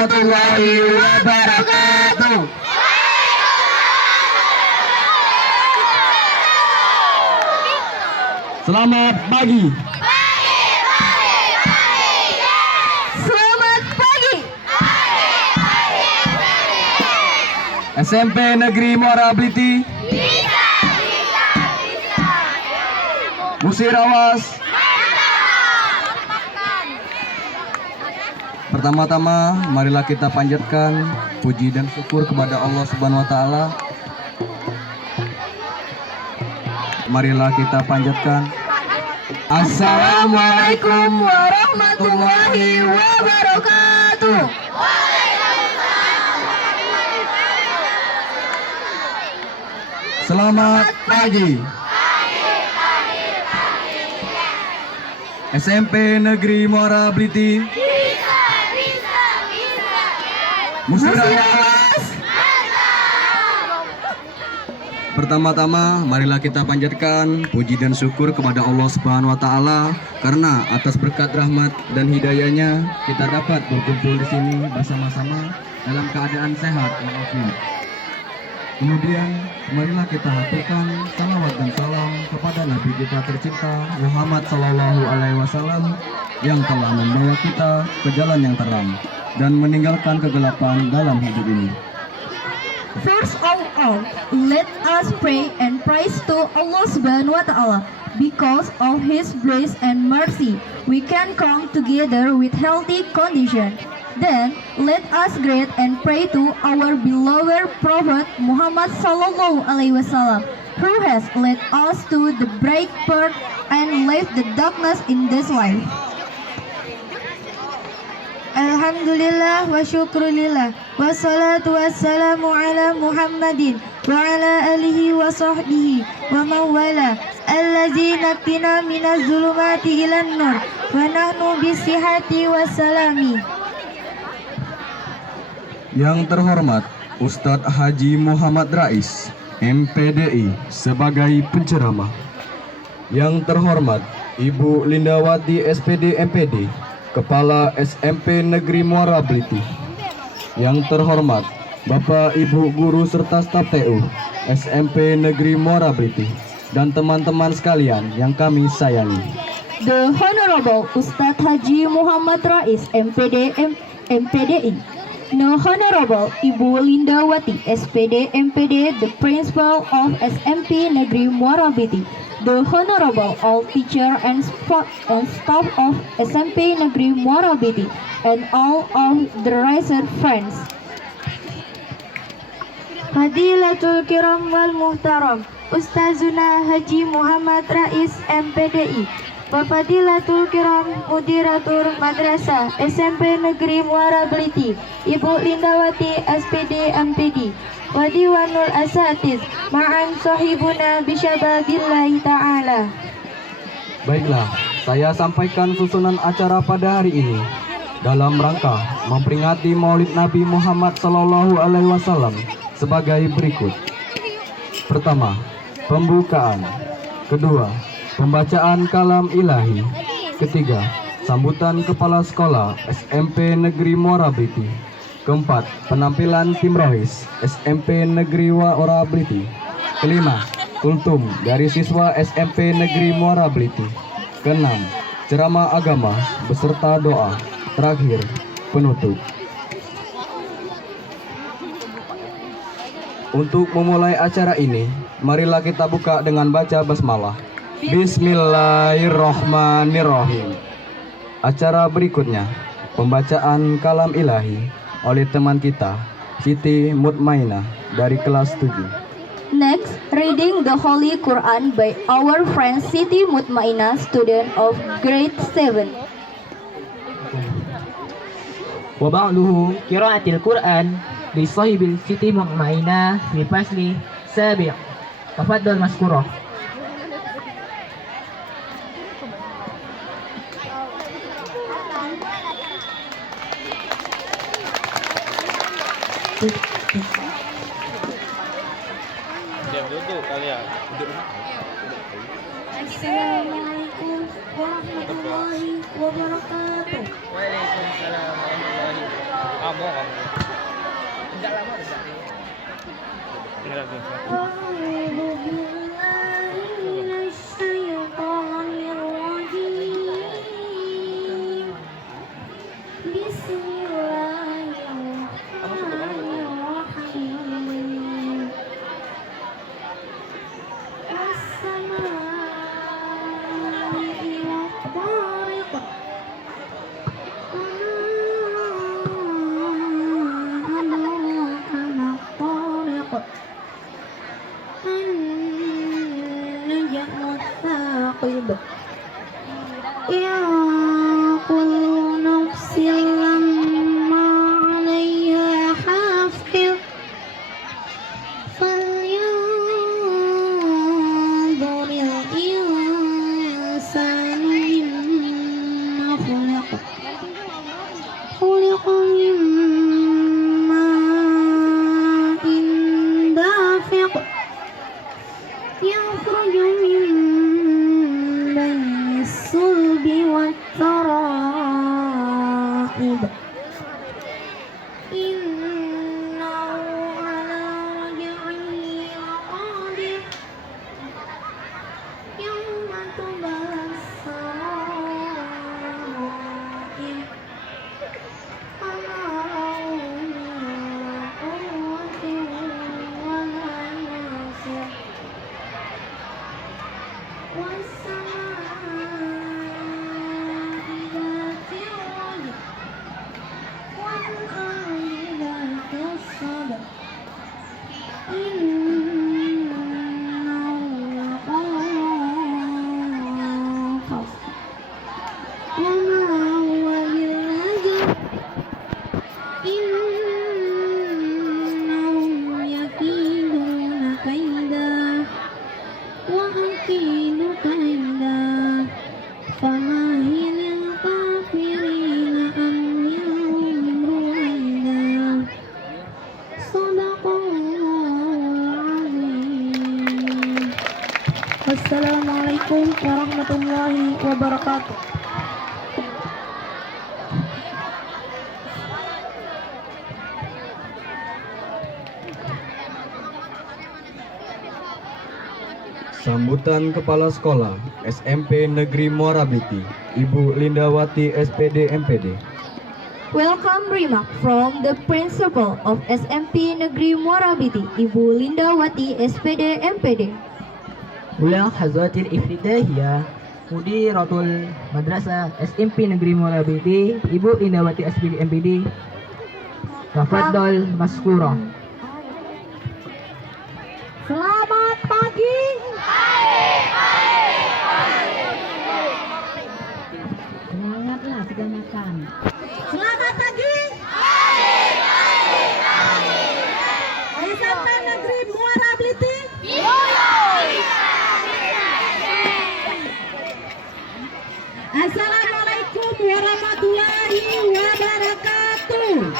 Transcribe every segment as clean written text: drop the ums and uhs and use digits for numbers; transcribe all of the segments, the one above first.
warahmatullahi wabarakatuh. Selamat pagi. Selamat pagi. SMP Negeri Muara Bliti. Musirawas. Pertama-tama, marilah kita panjatkan puji dan syukur kepada Allah Subhanahu wa taala. Marilah kita panjatkan. Assalamualaikum Warahmatullahi wabarakatuh. Selamat pagi. SMP Negeri Muara Bliti. Musirawas. Pertama-tama, marilah kita panjatkan puji dan syukur kepada Allah Subhanahu wa taala karena atas berkat rahmat dan hidayahnya kita dapat berkumpul di sini bersama-sama dalam keadaan sehat walafiat. Kemudian, marilah kita haturkan salawat dan salam kepada Nabi kita tercinta Muhammad Sallallahu Alaihi Wasallam yang telah membawa kita ke jalan yang terang dan meninggalkan kegelapan dalam hidup ini. First of all, let us pray and praise to Allah Subhanahu wa taala. Because of His grace and mercy, we can come together with healthy condition. Then, let us greet and pray to our beloved Prophet Muhammad Sallallahu Alaihi Wasallam, who has led us to the bright path and left the darkness in this life. Alhamdulillah wa syukrulillah wassalatu wassalamu ala Muhammadin wa ala alihi wa sahbihi wa mawala allazina qina minaz zulumati ilan nur wa nahnu bisihati wassalami. Yang terhormat Ustadz Haji Muhammad Rais, MPDI sebagai penceramah. Yang terhormat Ibu Lindawati SPD MPD, Kepala SMP Negeri Muara Bliti. Yang terhormat Bapak Ibu Guru serta staf TU SMP Negeri Muara Bliti dan teman-teman sekalian yang kami sayangi. The Honorable Ustadz Haji Muhammad Rais MPDI. The Honorable Ibu Lindawati SPD MPD, the Principal of SMP Negeri Muara Bliti. The Honorable all teacher and staff of SMP Negeri Muara Bliti and all of the raised friends. Fadilatul Kiram wal Muhtaram Ustazuna Haji Muhammad Rais MPDI, Wafadilatul Kiram Mudiratur Madrasah SMP Negeri Muara Bliti, Ibu Lindawati SPD MPD, Wadiwanul Asatiz Ma'an Sahibuna Bisyababillahi Ta'ala. Baiklah, saya sampaikan susunan acara pada hari ini dalam rangka memperingati Maulid Nabi Muhammad Sallallahu Alaihi Wasallam sebagai berikut. Pertama, pembukaan. Kedua, pembacaan kalam ilahi. Ketiga, sambutan kepala sekolah SMP Negeri Muara Bliti. Keempat, penampilan tim rohis SMP Negeri Muara Bliti. Kelima, kultum dari siswa SMP Negeri Muara Bliti. Keenam, ceramah agama beserta doa. Terakhir, penutup. Untuk memulai acara ini, marilah kita buka dengan baca basmalah. Bismillahirrohmanirrohim. Acara berikutnya, pembacaan kalam ilahi oleh teman kita, Siti Mutmainah dari kelas 7. Next, reading the Holy Quran by our friend Siti Mutmainah, student of grade 7. Wa ba'duhu qira'atil Quran li sahibil Siti Mutmainah fi fasli sabi'. Tafaddal maskurah. Diam duduk kalian. Assalamualaikum warahmatullahi wabarakatuh. Waalaikumsalam warahmatullahi wabarakatuh. Lama kamu. Enggak lama enggak. Enggak bisa. Ya kullu nafsin lamma 'alaiha hafiz falyanzuril insanu mimma khuliqa khuliqa min ma'in dafiq yakhruju min bani sulbi wat tara'ib innahu ala raj'ihi laqadir yawma tublas sarair fama quwwatin wala nasir was-samaa'i dhatil raj'i wal-ardi dhatis sadr innahu laqawlun fasl wa ma huwa bil-hazl innahum yakiduna kaida wa akidu kaida famahilil kafirina amhilhum ruwaida sadaqallahul azim. Wassalamualaikum warahmatullahi wabarakatuh. Sambutan Kepala Sekolah SMP Negeri Muarabiti, Ibu Lindawati SPD MPD. Welcome remark from the Principal of SMP Negeri Muarabiti, Ibu Lindawati SPD MPD. Ulang Hazatil Iftidahiyah Mudiratul Madrasah SMP Negeri Muarabiti, Ibu Lindawati SPD MPD. Tafadhol maskura. Selamat pagi. Semangatlah sudah makan. Selamat pagi. SMP Negeri Muarabiti. Assalamualaikum warahmatullahi wabarakatuh.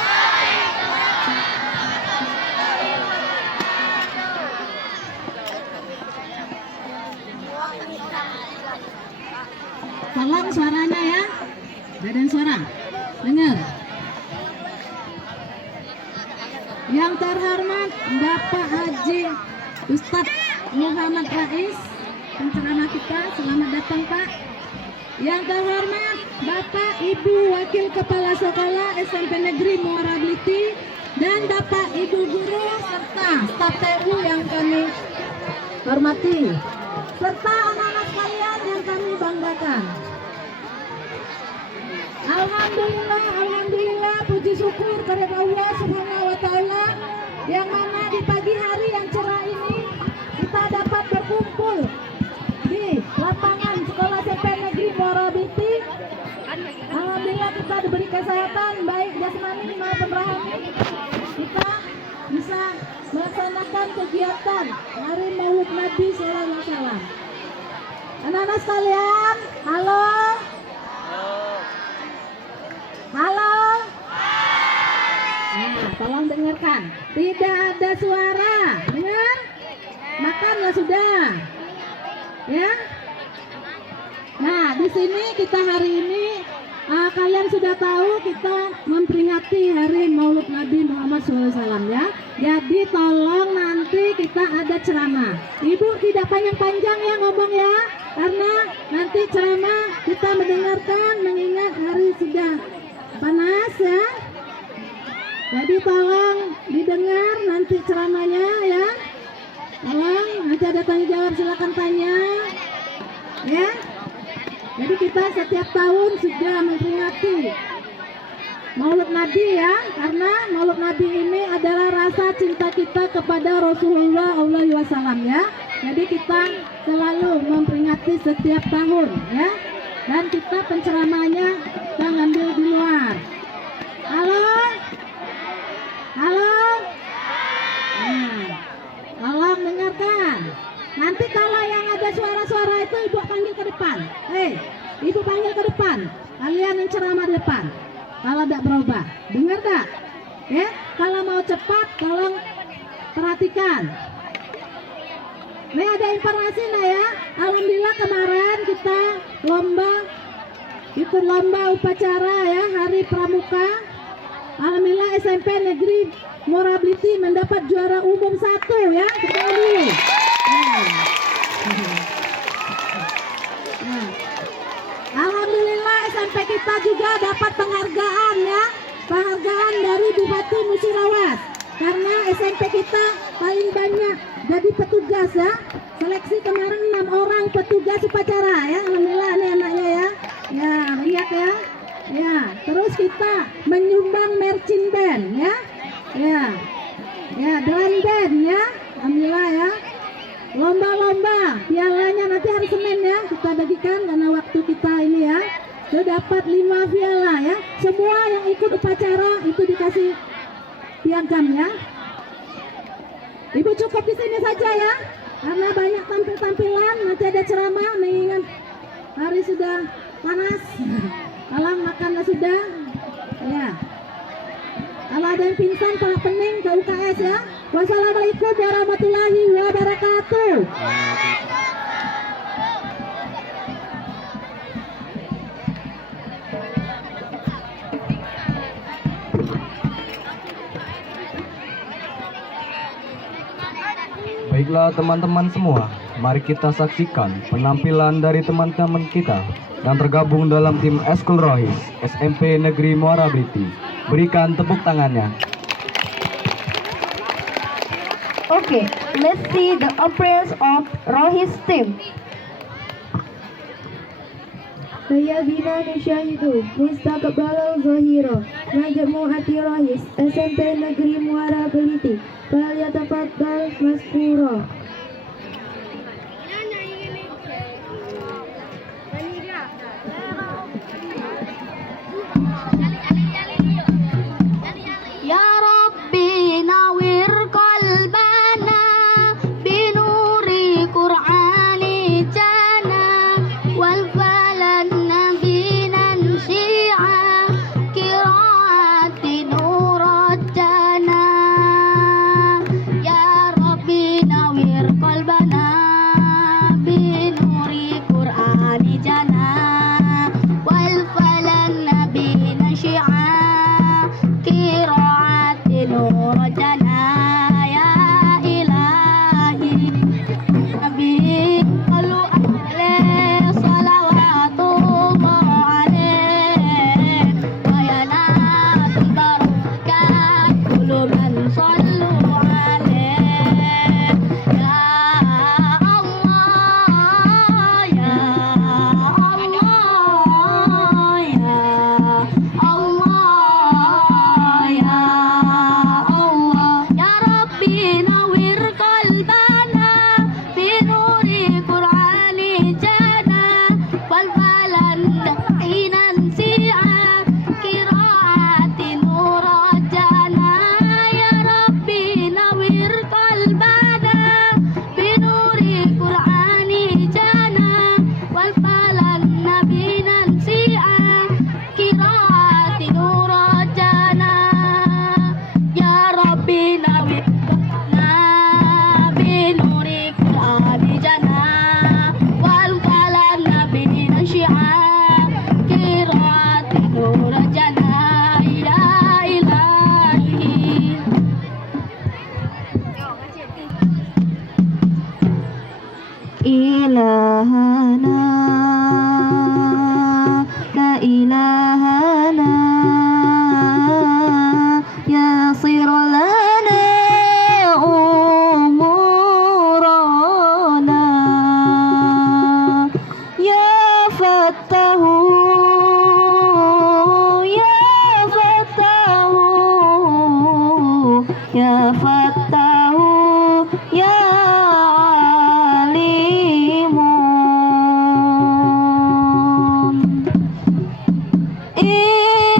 Tolong suaranya ya, badan suara, dengar. Yang terhormat Bapak Haji Ustadz Muhammad Rais, penceramah kita, selamat datang Pak. Yang terhormat Bapak Ibu Wakil Kepala Sekolah SMP Negeri Muarabiti dan Bapak Ibu Guru serta staf TU yang kami hormati, serta anak-anak sekalian yang kami banggakan. Alhamdulillah, puji syukur kepada Allah Subhanahu wa Ta'ala, yang mana di pagi hari yang cerah ini kita dapat berkumpul di lapangan Sekolah SMP Negeri Muarabiti. Alhamdulillah kita diberi kesehatan baik jasmani maupun rohani. Kita bisa melaksanakan kegiatan Hari Maulid Nabi Sallallahu Alaihi Wasallam. Anak-anak sekalian, halo. Halo. Nah, tolong dengarkan. Tidak ada suara. Dengar? Makanlah sudah. Ya. Nah, di sini kita hari ini kalian sudah tahu kita kita memperingati hari Maulid Nabi Muhammad SAW ya. Jadi tolong nanti kita ada ceramah. Ibu tidak panjang-panjang ya ngomong ya, karena nanti ceramah kita mendengarkan mengingat hari sudah panas ya. Jadi tolong didengar nanti ceramahnya ya. Tolong nanti ada tanya jawab, silakan tanya ya. Jadi kita setiap tahun sudah memperingati Maulid Nabi ya, karena Maulid Nabi ini adalah rasa cinta kita kepada Rasulullah SAW ya. Jadi kita selalu memperingati setiap tahun ya. Dan kita penceramahnya kita ngambil di luar. Halo? Halo? Nah, tolong dengarkan. Nanti kalau yang ada suara-suara itu ibu panggil ke depan. Ibu panggil ke depan. Kalian yang ceramah di depan. Kalau tidak berubah, dengar tak? Ya, kalau mau cepat, tolong perhatikan. Ini ada informasi nah ya. Alhamdulillah kemarin kita ikut lomba upacara ya Hari Pramuka. Alhamdulillah SMP Negeri Morabliti mendapat juara umum 1 ya. Sekali. Alhamdulillah SMP kita juga dapat penghargaan ya, penghargaan dari Bupati Musirawas karena SMP kita paling banyak jadi petugas ya. Seleksi kemarin 6 orang petugas upacara ya. Alhamdulillah nih anaknya ya. Ya, lihat ya. Ya, terus kita menyumbang marching band ya. Ya. Ya, drum band ya. Alhamdulillah ya. Lomba-lomba pialanya nanti hari Senin ya kita bagikan karena waktu kita ini ya. Sudah dapat 5 piala ya. Semua yang ikut upacara itu dikasih piagam ya. Ibu cukup di sini saja ya, karena banyak tampil-tampilan. Nanti ada ceramah mengingat hari sudah panas. Kalau makannya sudah ya. Kalau ada yang pingsan, para pening ke UKS ya. Wassalamualaikum warahmatullahi wabarakatuh. Baiklah teman-teman semua, mari kita saksikan penampilan dari teman-teman kita yang tergabung dalam tim Eskul Rohis SMP Negeri Muara Bliti. Berikan tepuk tangannya. Okay, let's see the appearance of Rohis team. Saya Bina Nusyahidu, Mustaqbalal Zahira, Majmu'ati Rohis, SMP Negeri Muara Bliti. Falyatafaddal maskura. Ya Rabbi nawir qalbana binuri Qur'ani jana wal falan nabinan syi'a qiraati nurat jana. Ya Rabbi nawir إلهنا يسر لنا أمورنا يا فتاه يا فتاه يا فتاه يا عليم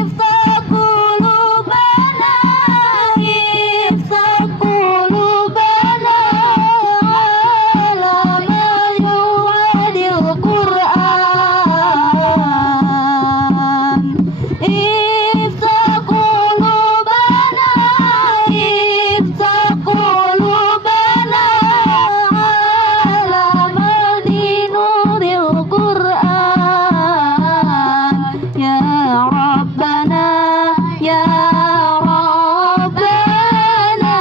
افتح قلوبنا افتح قلوبنا على ما يوعد القرآن افتح قلوبنا افتح قلوبنا على مد نور القرآن يا ربنا يا ربنا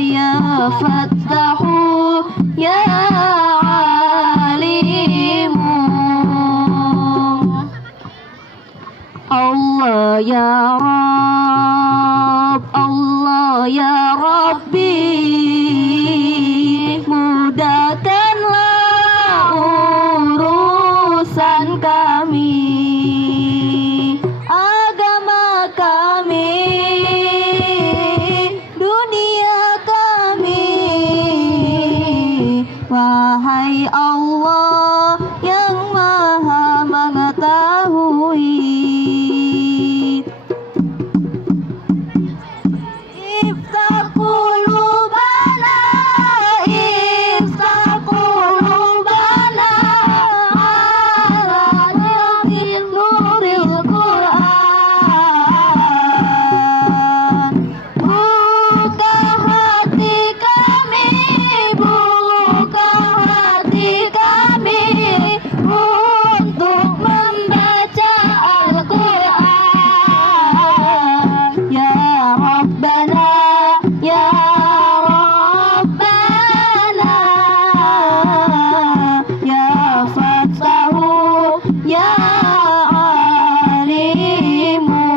يا فتاح يا عليم الله يا رب الله يا ربي mudahkanlah urusan kami agama kami dunia kami wahai Allah yang maha mengetahui iftah qulubana iftah qulubana ala nuril Qur'an buka hati kami buka hati kami untuk membaca Al-Qur'an ya Rabbana ya Rabbana ya Fatahu ya Alimu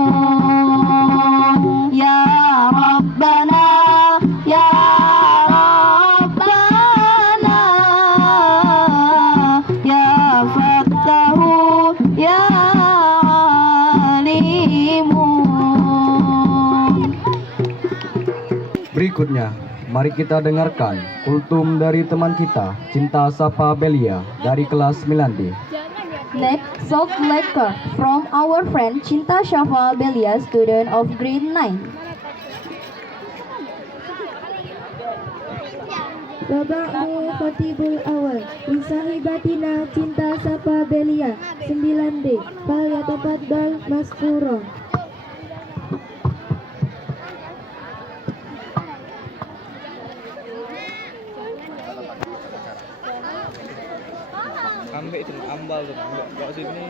ya Rabbana ya Rabbana ya Fatahu ya Alimu. Berikutnya, mari kita dengarkan kultum dari teman kita, Cinta Sapa Belia dari kelas 9D. Next, soft lecture from our friend Cinta Shafa Belia, student of grade 9. Babakmu Khatibul Awal Lisahibatina Cinta Sapa Belia 9D Falyatafaddal Maskura. Ambek itu ambal tuh, enggak sini.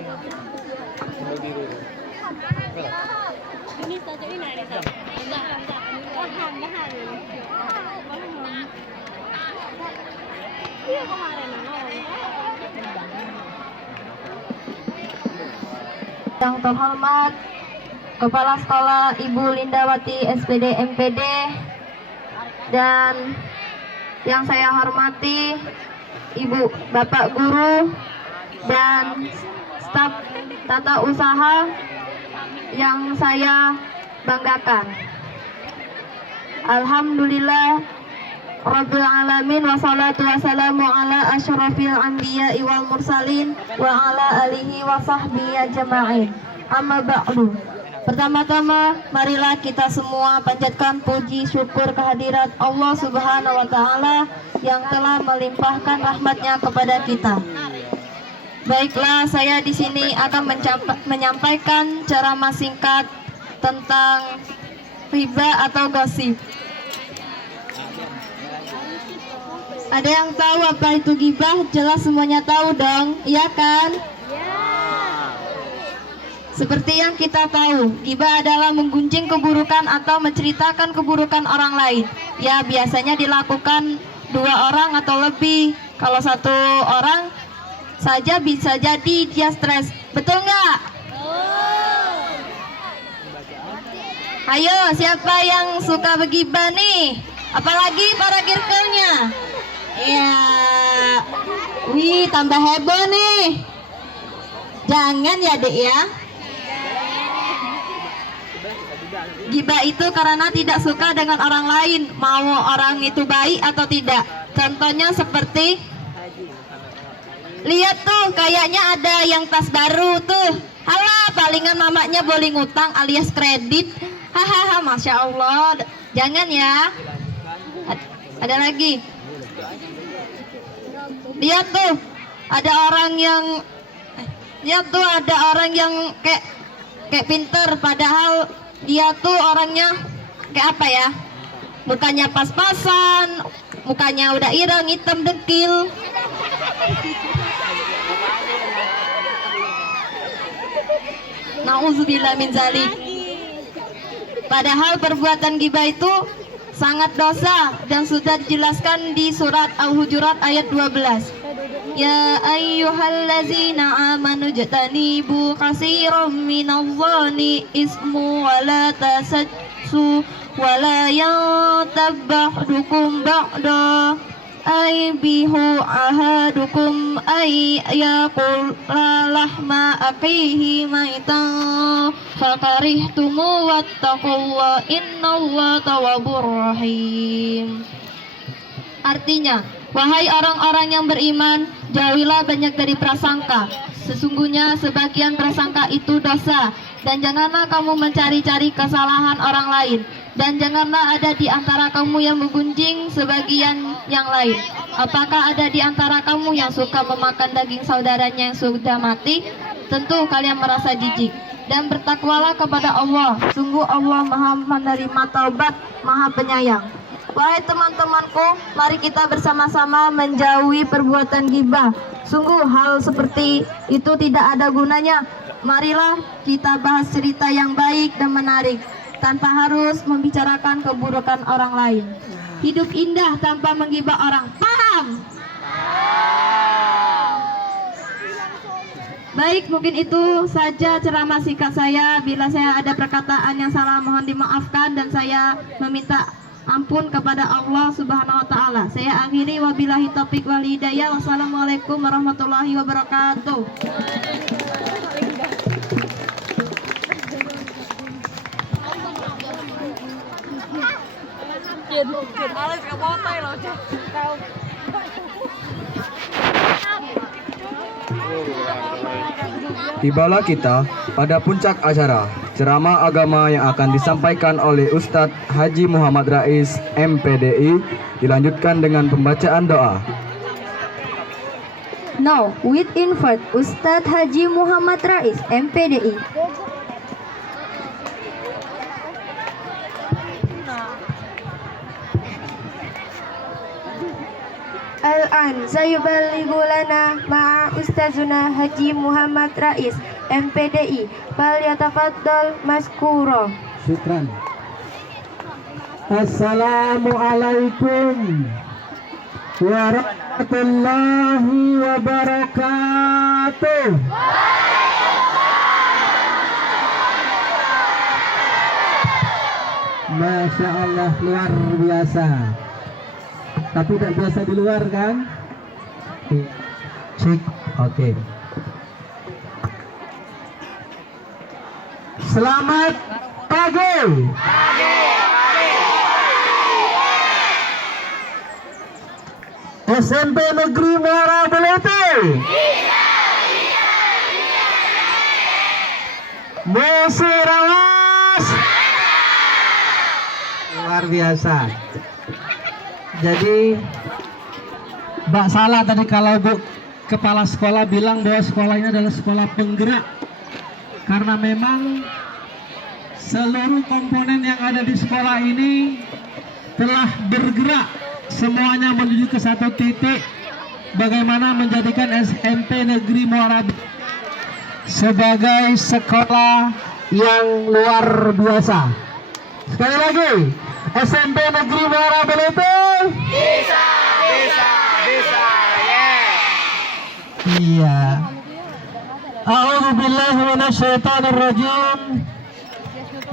Ambal biru. Oke lah. Yang terhormat Kepala Sekolah Ibu Lindawati SPD MPD dan yang saya hormati Ibu Bapak Guru dan staf tata usaha yang saya banggakan. Alhamdulillah Rabbil Alamin wassalatu wassalamu ala asyrafil anbiya'i wal mursalin wa ala alihi wa sahbihi ajma'in. Amma ba'du. Pertama-tama marilah kita semua panjatkan puji syukur kehadirat Allah Subhanahu wa taala yang telah melimpahkan rahmatnya kepada kita. Baiklah, saya di sini akan menyampaikan ceramah singkat tentang riba atau gosip. Ada yang tahu apa itu gibah? Jelas semuanya tahu dong, iya kan? Seperti yang kita tahu, gibah adalah menggunjing keburukan atau menceritakan keburukan orang lain. Ya, biasanya dilakukan 2 orang atau lebih. Kalau 1 orang saja bisa jadi dia stres. Betul nggak? Ayo, siapa yang suka bergibah nih? Apalagi para kirkelnya. Ya, wih, tambah heboh nih. Jangan ya, Dek ya. Gibah itu karena tidak suka dengan orang lain, mau orang itu baik atau tidak. Contohnya seperti, lihat tuh, kayaknya ada yang tas baru tuh. Halah, palingan mamanya boleh ngutang alias kredit. Hahaha, Masya Allah. Jangan ya. Ada lagi. Lihat tuh, ada orang yang kayak pinter, padahal dia tuh orangnya kayak apa ya? Mukanya pas-pasan, mukanya udah ireng, hitam, dekil. Nauzubillah min zalik. Padahal perbuatan gibah itu sangat dosa dan sudah dijelaskan di surat Al-Hujurat ayat 12. Ya ayyuhallazina amanu jatanibu katsiran minadh-dhanni ismu wa la tasassu wa la yantab ba'dukum ba'da aybihu ahadukum ayyakul lahma aqihi maitan fakarihtumu wattaqullaha innallaha tawwabur rahim. Artinya, wahai orang-orang yang beriman, jauhilah banyak dari prasangka. Sesungguhnya sebagian prasangka itu dosa. Dan janganlah kamu mencari-cari kesalahan orang lain. Dan janganlah ada di antara kamu yang menggunjing sebagian yang lain. Apakah ada di antara kamu yang suka memakan daging saudaranya yang sudah mati? Tentu kalian merasa jijik. Dan bertakwalah kepada Allah. Sungguh Allah Maha menerima taubat, Maha penyayang. Wahai teman-temanku, mari kita bersama-sama menjauhi perbuatan gibah. Sungguh hal seperti itu tidak ada gunanya. Marilah kita bahas cerita yang baik dan menarik, tanpa harus membicarakan keburukan orang lain. Hidup indah tanpa menggibah orang. Paham? Baik, mungkin itu saja ceramah singkat saya. Bila saya ada perkataan yang salah, mohon dimaafkan dan saya meminta ampun kepada Allah Subhanahu wa taala. Saya akhiri, wabillahi taufik wal hidayah. Wassalamualaikum warahmatullahi wabarakatuh. Tibalah kita pada puncak acara ceramah agama yang akan disampaikan oleh Ustadz Haji Muhammad Rais MPDI, dilanjutkan dengan pembacaan doa. Now, with invite Ustadz Haji Muhammad Rais MPDI. Al-an sayuballighu lana ma'a Ustazuna Haji Muhammad Rais MPDI. Falyatafaddal maskura. Syukran. Assalamualaikum warahmatullahi wabarakatuh. Masya Allah, luar biasa. Tapi tidak biasa di luar kan? Cek, oke. Selamat pagi. SMP Negeri Muara Belete. Musirawas. Luar biasa. Jadi Mbak salah tadi kalau Bu Kepala Sekolah bilang bahwa sekolah ini adalah sekolah penggerak. Karena memang seluruh komponen yang ada di sekolah ini telah bergerak semuanya menuju ke satu titik, bagaimana menjadikan SMP Negeri Muara sebagai sekolah yang luar biasa. Sekali lagi, SMP Negeri Muara Belete bisa, yeah. Iya. A'udzu billahi minasyaitonir rajim.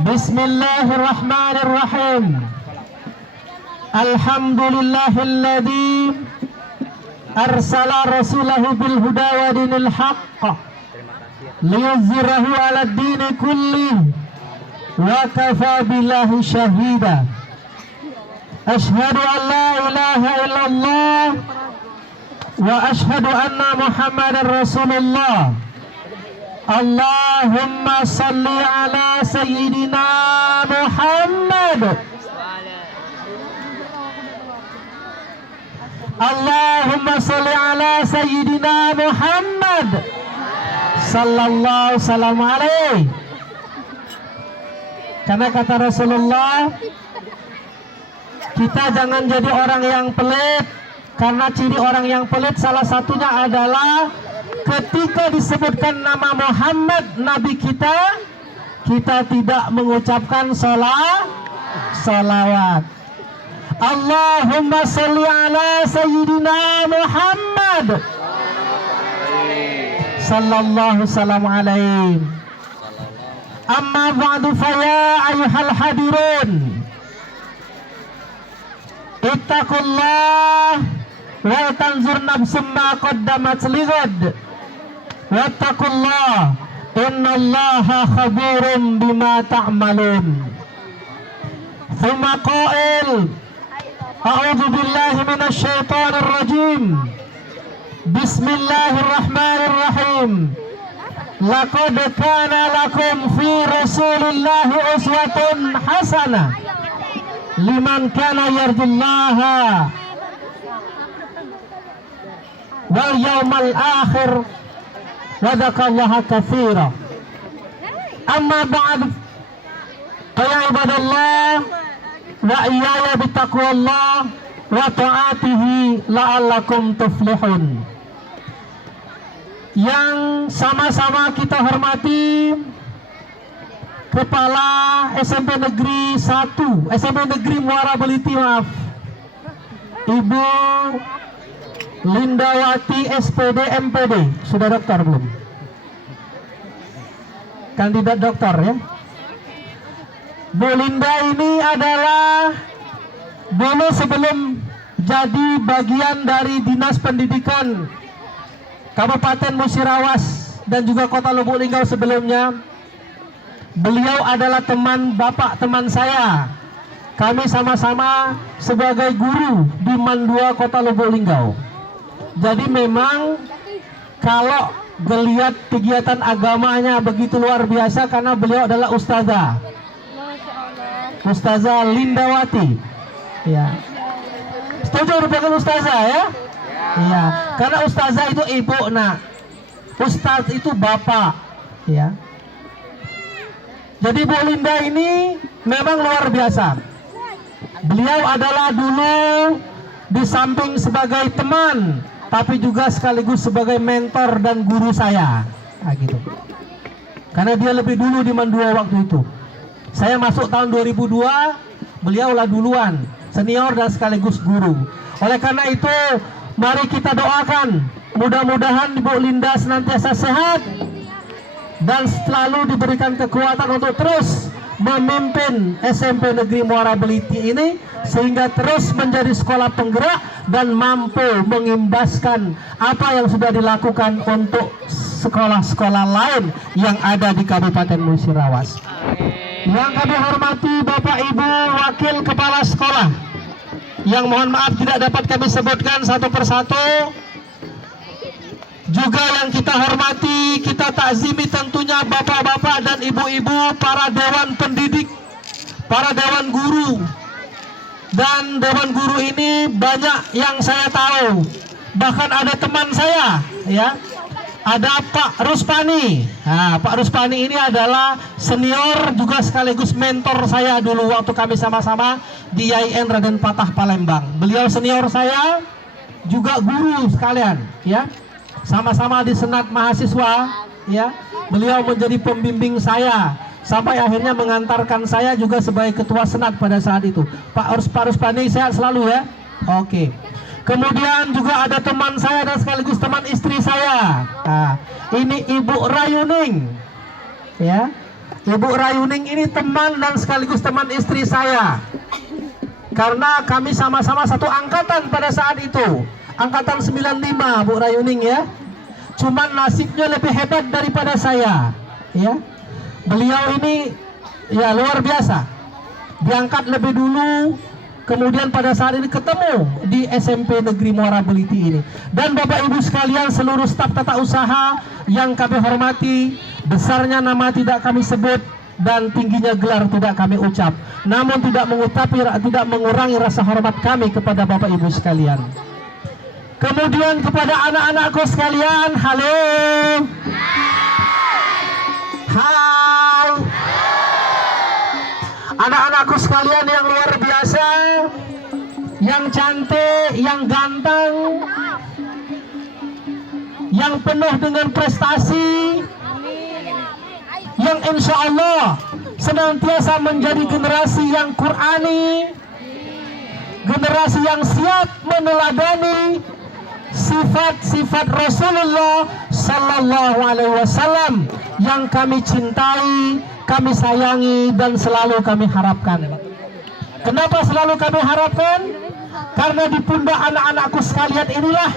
Bismillahirrahmanirrahim. Alhamdulillahilladzi arsala rasulahu bil huda wa dinil haqq liyuzhirahu 'alad dini kullih wa kafa billahi syahida. Asyhadu an la ilaha illallah wa asyhadu anna Muhammadar Rasulullah. Allahumma salli ala sayyidina Muhammad. Allahumma salli ala sayyidina Muhammad sallallahu salam alaih. Karena kata Rasulullah, kita jangan jadi orang yang pelit. Karena ciri orang yang pelit salah satunya adalah ketika disebutkan nama Muhammad Nabi kita, kita tidak mengucapkan salawat. Allahumma salli ala sayyidina Muhammad sallallahu salam alaih. Amma ba'du faya ayyuhal hadirun, ittaqullah wa tanzur nafsum ma qaddamat lighad wattaqullah innallaha khabirum bima ta'malun. Thumma qa'il a'udzu billahi minasyaitonir rajim. Bismillahirrahmanirrahim. Laqad kana lakum fi Rasulillahi uswatun hasanah liman kana yarjullaha wal yawmal akhir wa dzakarallaha katsira. Amma ba'd, ya ibadallah wa iyaya bittaqwallah wa ta'atihi la'allakum tuflihun. Yang sama-sama kita hormati Kepala SMP Negeri 1, SMP Negeri Muara Beliti, maaf, Ibu Lindawati SPD MPD. Sudah daftar belum? Kandidat dokter ya. Bu Linda ini adalah dulu sebelum jadi bagian dari Dinas Pendidikan Kabupaten Musirawas dan juga Kota Lubuk Linggau sebelumnya, beliau adalah teman saya. Kami sama-sama sebagai guru di Mandua Kota Lubuk Linggau. Jadi memang kalau geliat kegiatan agamanya begitu luar biasa karena beliau adalah Ustazah Lindawati. Ya. Setuju merupakan Ustazah ya? Iya, karena Ustazah itu ibu, nah Ustaz itu bapak, ya. Jadi Bu Linda ini memang luar biasa. Beliau adalah dulu di samping sebagai teman, tapi juga sekaligus sebagai mentor dan guru saya, nah, gitu. Karena dia lebih dulu di Mandua waktu itu. Saya masuk tahun 2002, beliau lah duluan, senior dan sekaligus guru. Oleh karena itu, mari kita doakan mudah-mudahan Bu Linda senantiasa sehat dan selalu diberikan kekuatan untuk terus memimpin SMP Negeri Muara Beliti ini sehingga terus menjadi sekolah penggerak dan mampu mengimbaskan apa yang sudah dilakukan untuk sekolah-sekolah lain yang ada di Kabupaten Musirawas. Yang kami hormati Bapak Ibu Wakil Kepala Sekolah, yang mohon maaf tidak dapat kami sebutkan satu persatu. Juga yang kita hormati, kita takzimi tentunya bapak-bapak dan ibu-ibu, para dewan pendidik, para dewan guru. Dan dewan guru ini banyak yang saya tahu. Bahkan ada teman saya, ya. Ada Pak Ruspani. Nah, Pak Ruspani ini adalah senior juga sekaligus mentor saya dulu waktu kami sama-sama di IAIN Raden Patah Palembang. Beliau senior saya, juga guru sekalian, ya. Sama-sama di Senat Mahasiswa, ya. Beliau menjadi pembimbing saya sampai akhirnya mengantarkan saya juga sebagai ketua Senat pada saat itu. Pak Ruspani sehat selalu ya. Oke. Kemudian juga ada teman saya dan sekaligus teman istri saya. Nah, ini Ibu Rayuning. Ya. Ibu Rayuning ini teman dan sekaligus teman istri saya. Karena kami sama-sama satu angkatan pada saat itu. Angkatan 95, Bu Rayuning ya. Cuman nasibnya lebih hebat daripada saya. Ya. Beliau ini ya luar biasa. Diangkat lebih dulu. Kemudian pada saat ini ketemu di SMP Negeri Muara Beliti ini. Dan Bapak Ibu sekalian, seluruh staf tata usaha yang kami hormati, besarnya nama tidak kami sebut dan tingginya gelar tidak kami ucap. Namun tidak mengurangi rasa hormat kami kepada Bapak Ibu sekalian. Kemudian kepada anak-anakku sekalian, halo. Hai. Anak-anakku sekalian yang luar biasa, yang cantik, yang ganteng, yang penuh dengan prestasi, yang insya Allah senantiasa menjadi generasi yang Qurani, generasi yang siap meneladani sifat-sifat Rasulullah Sallallahu Alaihi Wasallam yang kami cintai, kami sayangi dan selalu kami harapkan. Kenapa selalu kami harapkan? Karena di pundak anak-anakku sekalian inilah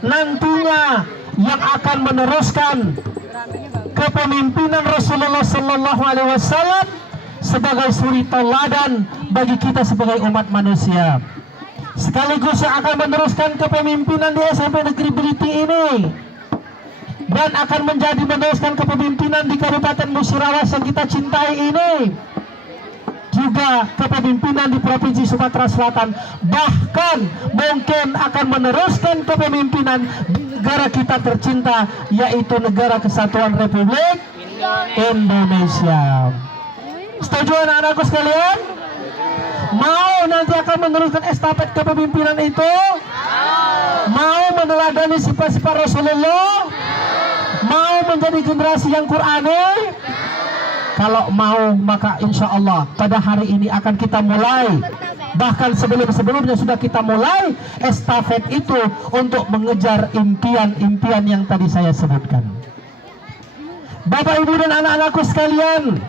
nantinya yang akan meneruskan kepemimpinan Rasulullah Sallallahu Alaihi Wasallam sebagai suri teladan bagi kita sebagai umat manusia. Sekaligus yang akan meneruskan kepemimpinan di SMP Negeri Beliti ini, dan akan menjadi meneruskan kepemimpinan di Kabupaten Musirawas yang kita cintai ini, juga kepemimpinan di Provinsi Sumatera Selatan, bahkan mungkin akan meneruskan kepemimpinan di negara kita tercinta, yaitu Negara Kesatuan Republik Indonesia. Setuju anak-anakku sekalian? Mau nanti akan meneruskan estafet kepemimpinan itu? Mau meneladani sifat-sifat Rasulullah? Mau menjadi generasi yang Qurani? Kalau mau, maka insya Allah pada hari ini akan kita mulai. Bahkan sebelum-sebelumnya sudah kita mulai estafet itu untuk mengejar impian-impian yang tadi saya sebutkan. Bapak, Ibu, dan anak-anakku sekalian,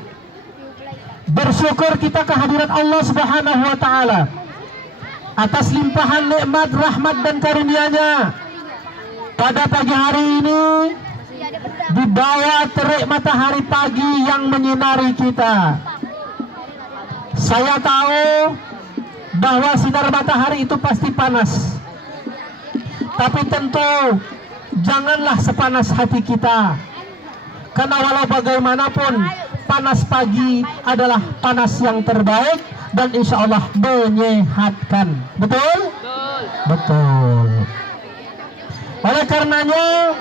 bersyukur kita kehadiran Allah Subhanahu wa Ta'ala atas limpahan nikmat, rahmat, dan karunia-Nya. Pada pagi hari ini, di bawah terik matahari pagi yang menyinari kita, saya tahu bahwa sinar matahari itu pasti panas. Tapi tentu janganlah sepanas hati kita, karena walau bagaimanapun panas pagi adalah panas yang terbaik dan insya Allah menyehatkan. Betul? Betul. Oleh karenanya,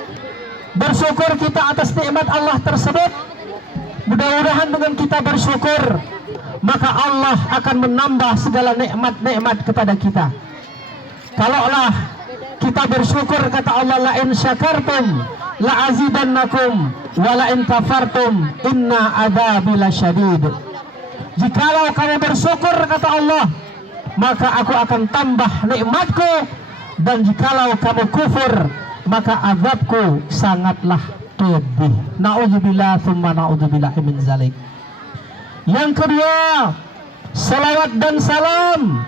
bersyukur kita atas nikmat Allah tersebut. Mudah-mudahan dengan kita bersyukur, maka Allah akan menambah segala nikmat-nikmat kepada kita. Kalaulah kita bersyukur, kata Allah, la in syakartum la azidannakum wa la in kafartum inna adzabi lasyadid. Jikalau kamu bersyukur, kata Allah, maka aku akan tambah nikmatku, dan jikalau kamu kufur, maka azabku sangatlah pedih. Na'udzubillah tsumma na'udzubillah min zalik. Yang kedua, salawat dan salam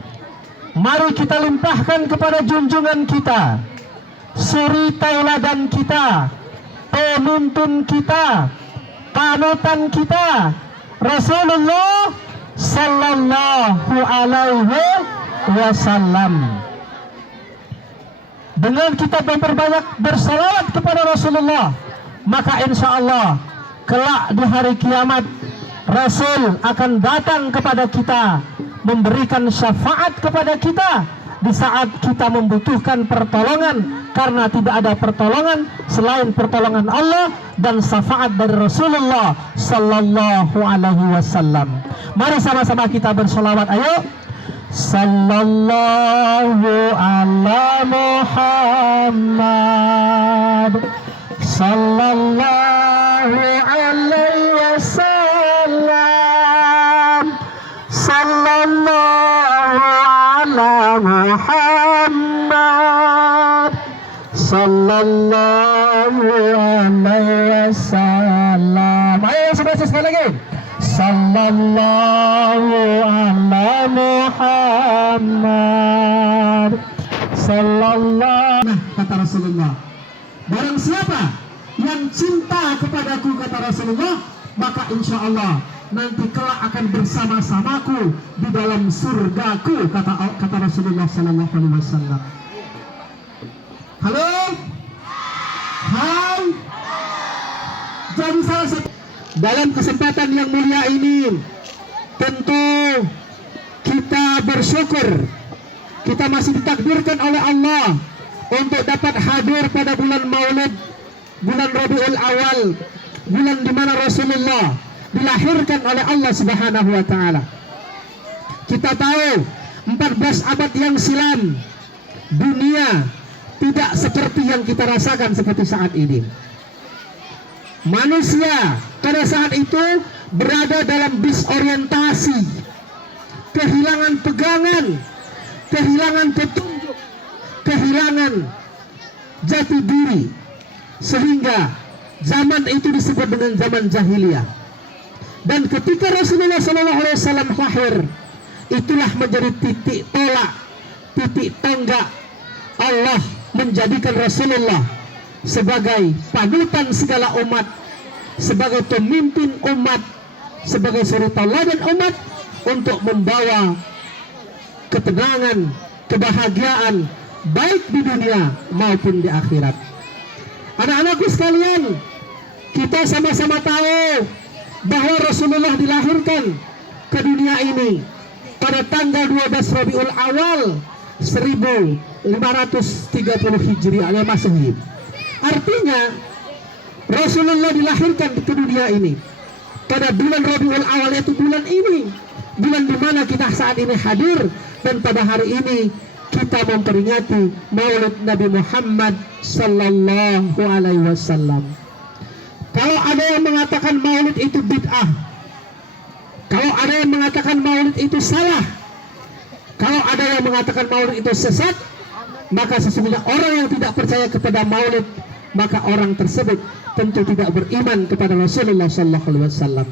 mari kita limpahkan kepada junjungan kita, suri tauladan kita, pemimpin kita, panutan kita, Rasulullah Sallallahu Alaihi Wasallam. Dengan kita memperbanyak bersalawat kepada Rasulullah, maka insya Allah kelak di hari kiamat Rasul akan datang kepada kita, memberikan syafaat kepada kita di saat kita membutuhkan pertolongan, karena tidak ada pertolongan selain pertolongan Allah dan syafaat dari Rasulullah Sallallahu Alaihi Wasallam. Mari sama-sama kita bersalawat, ayo. Sallallahu ala Muhammad, sallallahu alaihi wasallam, sallallahu ala Muhammad. sallallahu alaihi wasallam. Ayo sebelah sekali lagi. Sallallahu ala Muhammad. Sallallahu. Nah, kata Rasulullah, barang siapa yang cinta kepadaku, kata Rasulullah, maka insya Allah nanti kelak akan bersama-samaku di dalam surgaku, kata Rasulullah Sallallahu Alaihi Wasallam. Halo, hai. Jadi salah satu dalam kesempatan yang mulia ini, tentu kita bersyukur kita masih ditakdirkan oleh Allah untuk dapat hadir pada bulan Maulid, bulan Rabiul Awal, bulan di mana Rasulullah dilahirkan oleh Allah Subhanahu wa taala. Kita tahu 14 abad yang silam dunia tidak seperti yang kita rasakan seperti saat ini. Manusia pada saat itu berada dalam disorientasi, kehilangan pegangan, kehilangan petunjuk, kehilangan jati diri, sehingga zaman itu disebut dengan zaman jahiliyah. Dan ketika Rasulullah SAW lahir, itulah menjadi titik tolak, titik tonggak Allah menjadikan Rasulullah sebagai panutan segala umat, sebagai pemimpin umat, sebagai suri tauladan umat untuk membawa ketenangan, kebahagiaan baik di dunia maupun di akhirat. Anak-anakku sekalian, kita sama-sama tahu bahwa Rasulullah dilahirkan ke dunia ini pada tanggal 12 Rabiul Awal 1530 Hijriah alias Masehi. Artinya Rasulullah dilahirkan ke dunia ini pada bulan Rabiul Awal, yaitu bulan ini, bulan di mana kita saat ini hadir, dan pada hari ini kita memperingati Maulid Nabi Muhammad Sallallahu Alaihi Wasallam. Kalau ada yang mengatakan Maulid itu bid'ah, kalau ada yang mengatakan Maulid itu salah, kalau ada yang mengatakan Maulid itu sesat, maka sesungguhnya orang yang tidak percaya kepada Maulid, maka orang tersebut tentu tidak beriman kepada Rasulullah Sallallahu Alaihi Wasallam.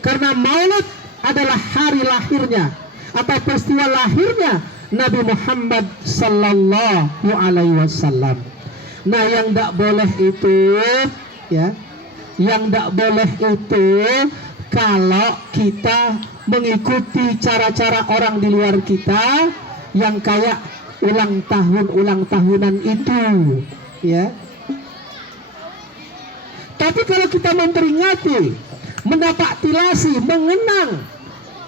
Karena Maulid adalah hari lahirnya atau peristiwa lahirnya Nabi Muhammad Sallallahu Alaihi Wasallam. Nah, yang tidak boleh itu, ya, yang tidak boleh itu kalau kita mengikuti cara-cara orang di luar kita yang kayak ulang tahunan itu, ya. Tapi kalau kita memperingati, mendapatkan, mengenang,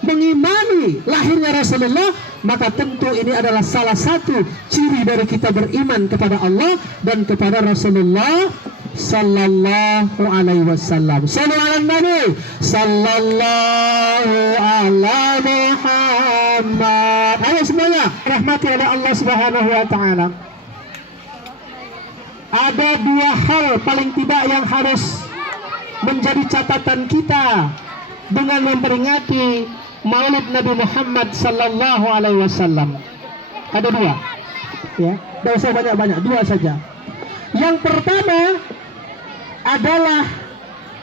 mengimani lahirnya Rasulullah, maka tentu ini adalah salah satu ciri dari kita beriman kepada Allah dan kepada Rasulullah Sallallahu Alaihi Wasallam. Sallu ala Nabi Sallallahu ala Muhammad. Ayo semuanya, rahmati oleh Allah Subhanahu Wa Taala. Ada dua hal paling tidak yang harus menjadi catatan kita dengan memperingati Maulid Nabi Muhammad Sallallahu Alaihi Wasallam. Ada dua, ya, tidak usah banyak-banyak, dua saja. Yang pertama adalah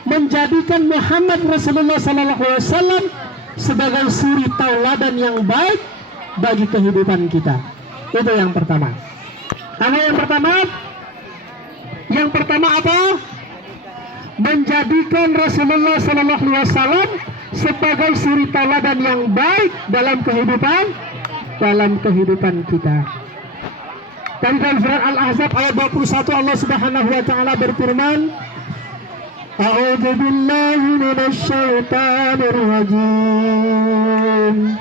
menjadikan Muhammad Rasulullah Sallallahu Alaihi Wasallam sebagai suri tauladan yang baik bagi kehidupan kita. Itu yang pertama. Apa yang pertama? Yang pertama apa? Menjadikan Rasulullah Sallallahu Alaihi Wasallam sebagai suri tauladan yang baik dalam kehidupan kita. Dan dalam surat Al-Ahzab ayat 21 Allah Subhanahu wa taala berfirman, A'udzu billahi minasy syaithanir rajim.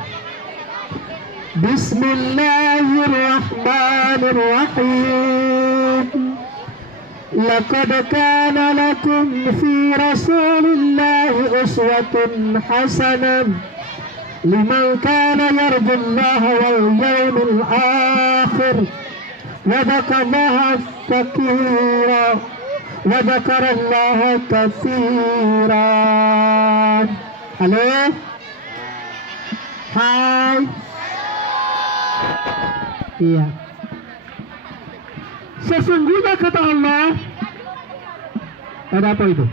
Bismillahirrahmanirrahim. Laqad kana lakum fi Rasulillahi uswatun hasanah liman kana yarjullaha wal yawmil akhir wa dzakarallaha katsiran wa dzakarallaha katsiran. Halo? Hai. Iya. Sesungguhnya kata Allah, ada apa itu?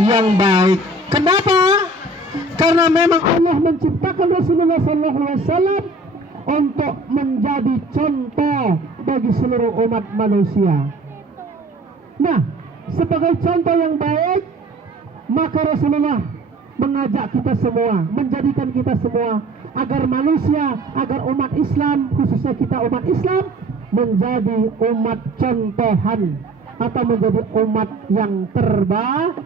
Yang baik. Kenapa? Karena memang Allah menciptakan Rasulullah SAW untuk menjadi contoh bagi seluruh umat manusia. Nah, sebagai contoh yang baik, maka Rasulullah mengajak kita semua, menjadikan kita semua agar manusia, agar umat Islam, khususnya kita umat Islam, menjadi umat contohan atau menjadi umat yang terbaik.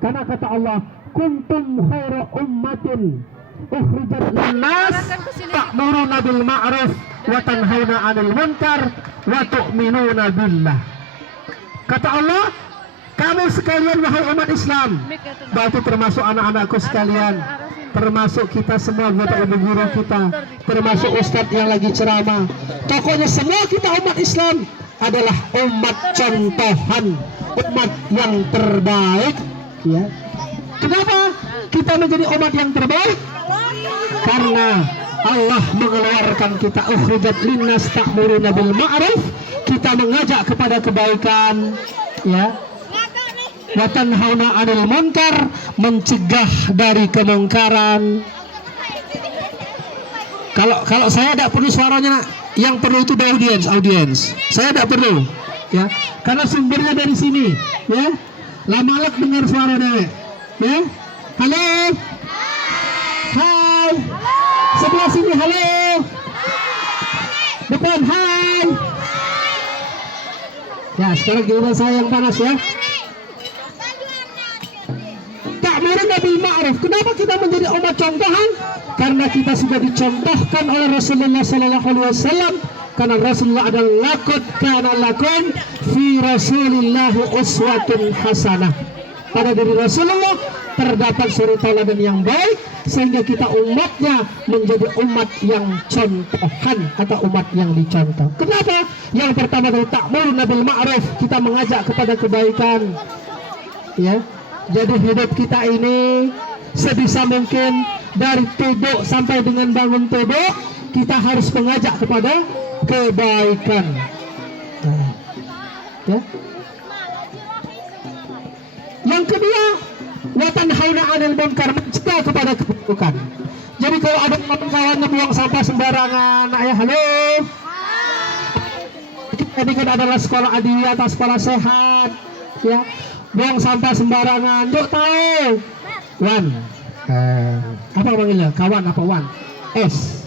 Karena kata Allah, kuntum khairu ummatin ukhrijat linnas ta'muruna bil ma'ruf wa tanhauna 'anil munkar wa tu'minuna billah. Kata Allah, kamu sekalian wahai umat Islam, berarti termasuk anak-anakku sekalian, termasuk kita semua, bapak ibu guru kita, termasuk ustadz yang lagi ceramah, pokoknya semua kita umat Islam adalah umat contohan, umat yang terbaik, ya. Kenapa kita menjadi umat yang terbaik? Karena Allah mengeluarkan kita, ukhrijat linnas ta'muruna bil ma'ruf, kita mengajak kepada kebaikan, ya, wa tanhauna 'anil munkar, mencegah dari kemungkaran. Kalau saya tidak perlu suaranya, yang perlu itu audiens. Saya tidak perlu, ya, karena sumbernya dari sini, ya. Lamalak dengar suara dewek, ya. Halo, hai, sebelah sini halo, depan hai. Ya, sekarang giliran saya yang panas, ya. Ta'muruna bil ma'ruf. Kenapa kita menjadi umat contohan? Karena kita sudah dicontohkan oleh Rasulullah sallallahu alaihi wasallam. Karena Rasulullah adalah laqad kana lakum fi Rasulillahi uswatun hasanah. Pada diri Rasulullah terdapat suri tauladan yang baik, sehingga kita umatnya menjadi umat yang contohan atau umat yang dicontoh. Kenapa? Yang pertama dari ta'muruna bil ma'ruf, kita mengajak kepada kebaikan, ya. Jadi hidup kita ini sebisa mungkin dari tidur sampai dengan bangun tidur, kita harus mengajak kepada kebaikan, ya. Yang kedua, wa tanhauna 'anil munkar, mencegah kepada keburukan. Jadi kalau ada kawan-kawan buang sampah sembarangan, ayah halo, ini kan adalah sekolah adiyah atau sekolah sehat, ya. Buang sampah sembarangan, yuk tahu. Wan, apa manggilnya? Kawan apa wan? S.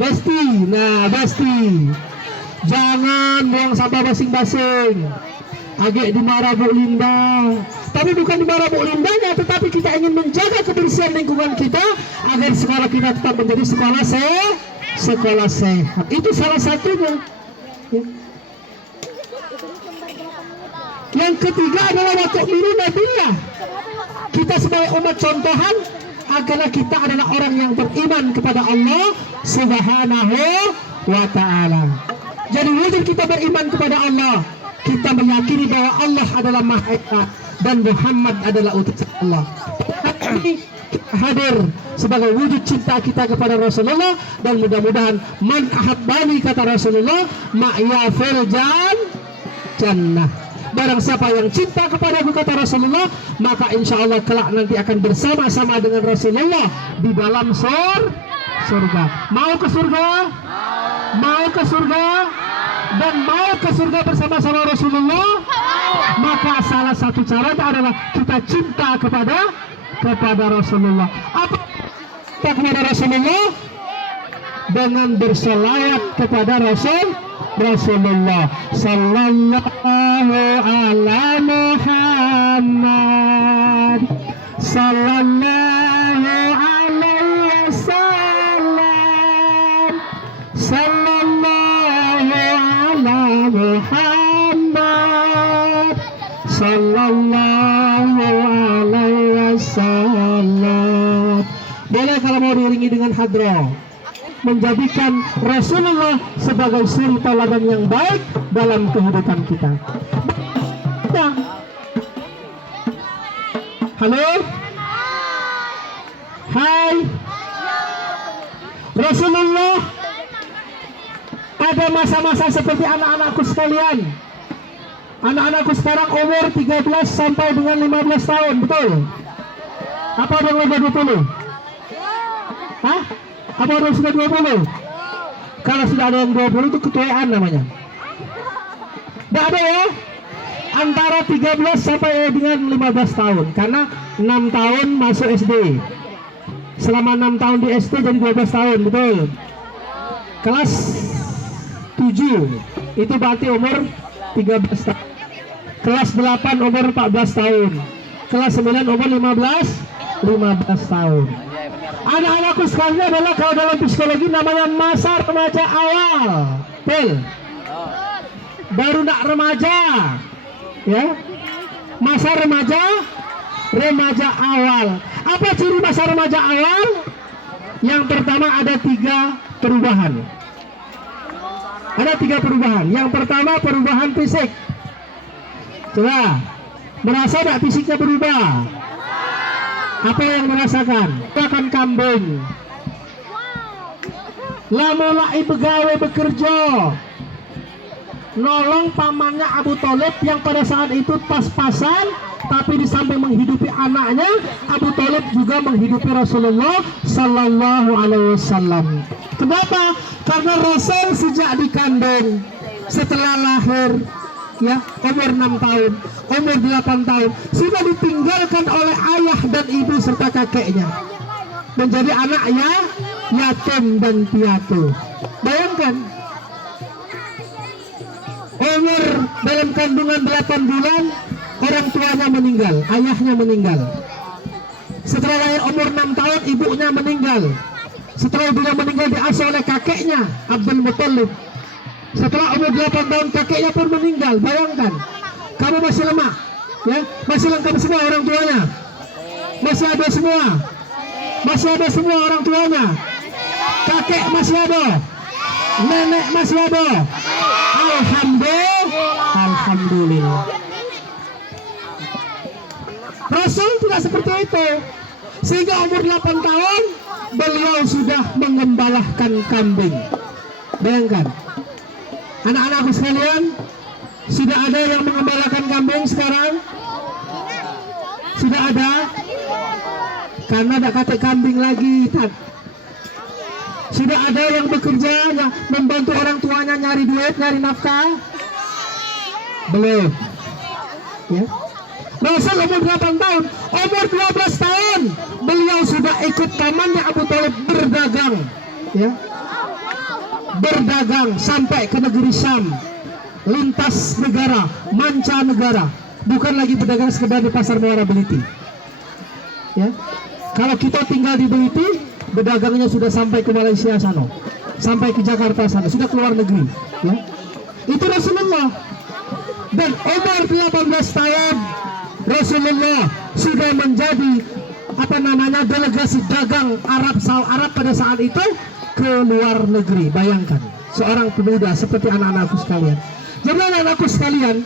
Besti, nah Besti. Jangan buang sampah basing-basing. Agak dimarah Bu Linda. Tapi bukan dimarah Bu Lindanya, tetapi kita ingin menjaga kebersihan lingkungan kita agar sekolah kita tetap menjadi sekolah sehat. Itu salah satunya, ya. Yang ketiga adalah wa tu'minuna billah. Kita sebagai umat contohan adalah kita adalah orang yang beriman kepada Allah Subhanahu wa ta'ala. Jadi wujud kita beriman kepada Allah, kita meyakini bahwa Allah adalah Maha Esa dan Muhammad adalah utusan Allah. Ini hadir sebagai wujud cinta kita kepada Rasulullah, dan mudah-mudahan man ahabbani, kata Rasulullah, ma'ya fil jannah. Barang siapa yang cinta kepadaku, kata Rasulullah, maka insya Allah kelak nanti akan bersama-sama dengan Rasulullah di dalam surga. Mau ke surga? Mau ke surga? Dan mau ke surga bersama-sama Rasulullah? Maka salah satu caranya adalah kita cinta kepada Rasulullah. Apa cinta kepada Rasulullah? Dengan berselawat kepada Rasulullah sallallahu ala Muhammad sallallahu alaihi wasallam sallallahu ala Muhammad sallallahu alaihi wasallam. Boleh kalau mau diiringi dengan hadroh, menjadikan Rasulullah sebagai suri tauladan yang baik dalam kehidupan kita. Halo? Hai. Rasulullah pada masa-masa seperti anak-anakku sekalian. Anak-anakku sekarang umur 13 sampai dengan 15 tahun, betul? Apa ada yang lebih 20? Hah? Apa ada yang sudah 20? Kalau sudah ada yang 20 itu ketuaan namanya. Tidak ada ya? Antara 13 sampai dengan 15 tahun. Karena 6 tahun masuk SD. Selama 6 tahun di SD jadi 12 tahun, betul? Kelas 7 itu berarti umur 13 tahun. Kelas 8 umur 14 tahun. Kelas 9 umur 15 tahun. Anak-anakku sekalian adalah kalau dalam psikologi namanya masa remaja awal. Betul? Baru nak remaja. Ya. Masa remaja awal. Apa ciri masa remaja awal? Yang pertama ada 3 perubahan. Ada 3 perubahan. Yang pertama perubahan fisik. Coba, merasa tak fisiknya berubah? Apa yang merasakan? Akan kambing. Mulai pegawai bekerja. Nolong pamannya Abu Thalib yang pada saat itu pas-pasan, tapi di samping menghidupi anaknya, Abu Thalib juga menghidupi Rasulullah Sallallahu Alaihi Wasallam. Kenapa? Karena Rasul sejak dikandung, setelah lahir, ya umur 6 tahun, umur 8 tahun sudah ditinggalkan oleh ayah dan ibu serta kakeknya, menjadi anaknya yatim dan piatu. Bayangkan, umur dalam kandungan 8 bulan orang tuanya meninggal, ayahnya meninggal. Setelah lahir umur 6 tahun ibunya meninggal. Setelah ibunya meninggal diasuh oleh kakeknya Abdul Muthalib. Setelah umur 8 tahun kakeknya pun meninggal. Bayangkan, kamu masih lemah, ya, masih lengkap semua orang tuanya, masih ada semua orang tuanya, kakek masih ada, nenek masih ada. Alhamdulillah. Rasul tidak seperti itu, sehingga umur 8 tahun beliau sudah mengembalakan kambing. Bayangkan, anak-anakku sekalian, sudah ada yang mengembalakan kambing sekarang? Sudah ada? Karena ada kata kambing lagi, Tad. Sudah ada yang bekerja, yang membantu orang tuanya nyari duit, nyari nafkah? Belum. Ya. Rasul umur 8 tahun, umur 12 tahun beliau sudah ikut pamannya Abu Thalib berdagang, ya. Berdagang sampai ke negeri Syam, lintas negara, mancanegara, bukan lagi berdagang sekedar di pasar Muara Beliti. Ya, kalau kita tinggal di Beliti, berdagangnya sudah sampai ke Malaysia sana, sampai ke Jakarta sana, sudah keluar negeri. Ya, itu Rasulullah. Dan umur 18 tahun Rasulullah sudah menjadi delegasi dagang Arab pada saat itu ke luar negeri. Bayangkan, seorang pemuda seperti anak-anakku sekalian. Jadi anak-anakku sekalian,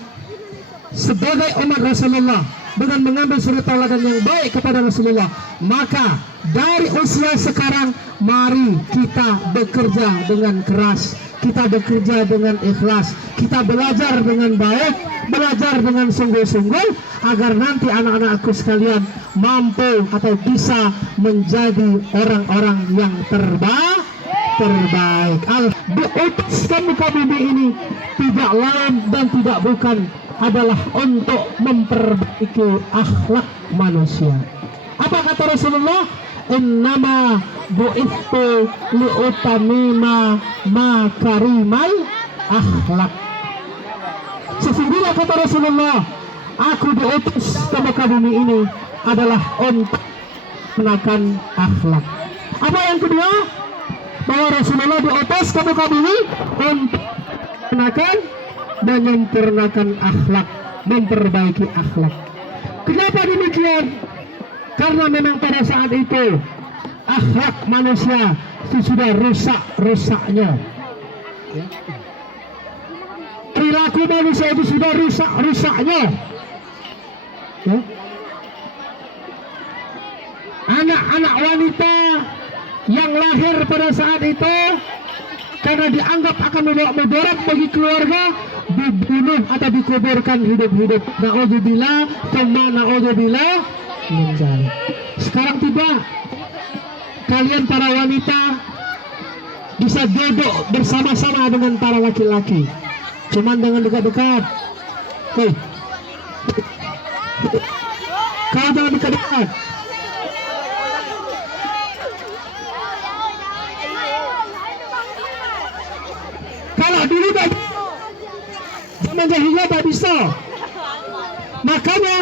sebagai umat Rasulullah, dengan mengambil suri tauladan yang baik kepada Rasulullah, maka dari usia sekarang mari kita bekerja dengan keras, kita bekerja dengan ikhlas, kita belajar dengan baik, belajar dengan sungguh-sungguh, agar nanti anak-anakku sekalian mampu atau bisa menjadi orang-orang yang terbaik. Diutus ke muka bumi ini tidak lain dan tidak bukan adalah untuk memperbaiki akhlak manusia. Apa kata Rasulullah? Innama bu'ithtu liutamima makarimal akhlak. Sesungguhnya kata Rasulullah, aku diutus ke muka bumi ini adalah untuk menakan akhlak. Apa yang kedua? Bahwa Rasulullah diutus ke muka bumi untuk menakan dan menyempurnakan akhlak, memperbaiki akhlak. Kenapa demikian? Karena memang pada saat itu akhlak manusia sudah rusak-rusaknya. Ya. Perilaku manusia itu sudah rusak-rusaknya. Ya. anak-anak wanita yang lahir pada saat itu karena dianggap akan membawa mudarat bagi keluarga dibunuh atau dikuburkan hidup-hidup. Na'udzubillah, tsumma na'udzubillah min dzalik. Sekarang tidak, kalian para wanita bisa duduk bersama-sama dengan para laki-laki, cuman dengan dekat-dekat. Hei, kau jangan dekat-dekat. Kalau dulu zaman jahiliyah tak bisa, makanya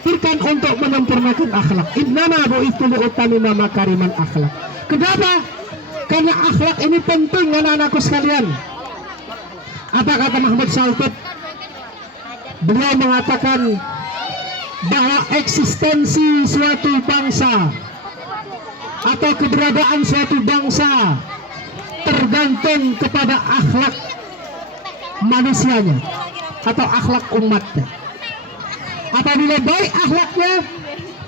firkan untuk menyempurnakan akhlak. Innama bu'itsu liutammima makarimal akhlak. Kenapa? Karena akhlak ini penting, anak-anakku sekalian. Apa kata Mahmud Saltut? Beliau mengatakan bahwa eksistensi suatu bangsa atau keberadaan suatu bangsa tergantung kepada akhlak manusianya atau akhlak umatnya. Apabila baik akhlaknya,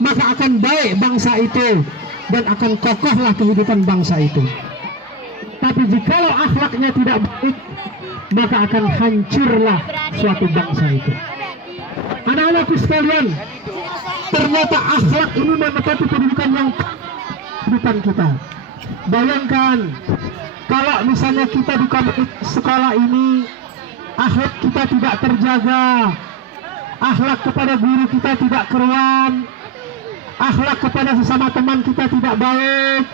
maka akan baik bangsa itu dan akan kokohlah kehidupan bangsa itu. Tapi jikalau akhlaknya tidak baik, maka akan hancurlah suatu bangsa itu. Anak-anakku sekalian, ternyata akhlak ini menepati pendidikan yang kehidupan kita. Bayangkan kalau misalnya kita di sekolah ini akhlak kita tidak terjaga, akhlak kepada guru kita tidak keruan, akhlak kepada sesama teman kita tidak baik,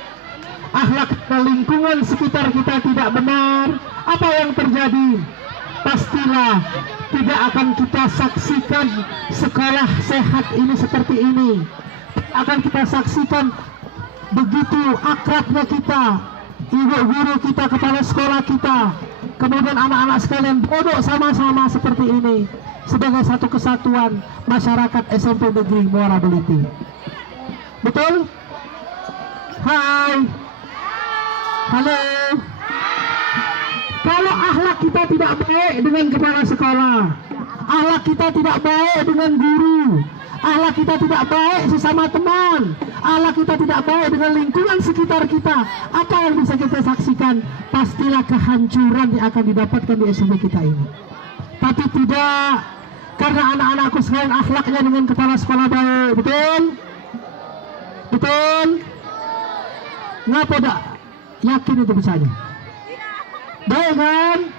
akhlak ke lingkungan sekitar kita tidak benar, apa yang terjadi? Pastilah tidak akan kita saksikan sekolah sehat ini seperti ini. Akan kita saksikan begitu akrabnya kita, ibu guru kita, kepala sekolah kita, kemudian anak-anak sekalian duduk sama-sama seperti ini sebagai satu kesatuan masyarakat SMP Negeri Muara Beliti. Betul? Hai. Halo. Kalau akhlak kita tidak baik dengan kepala sekolah, akhlak kita tidak baik dengan guru, akhlak kita tidak baik sesama teman, akhlak kita tidak baik dengan lingkungan sekitar kita, apa yang bisa kita saksikan? Pastilah kehancuran yang akan didapatkan di SMP kita ini. Tapi tidak, karena anak-anakku sekalian akhlaknya dengan kepala sekolah baik. Betul? Betul? Ngapa tak yakin itu bisanya? Baik kan?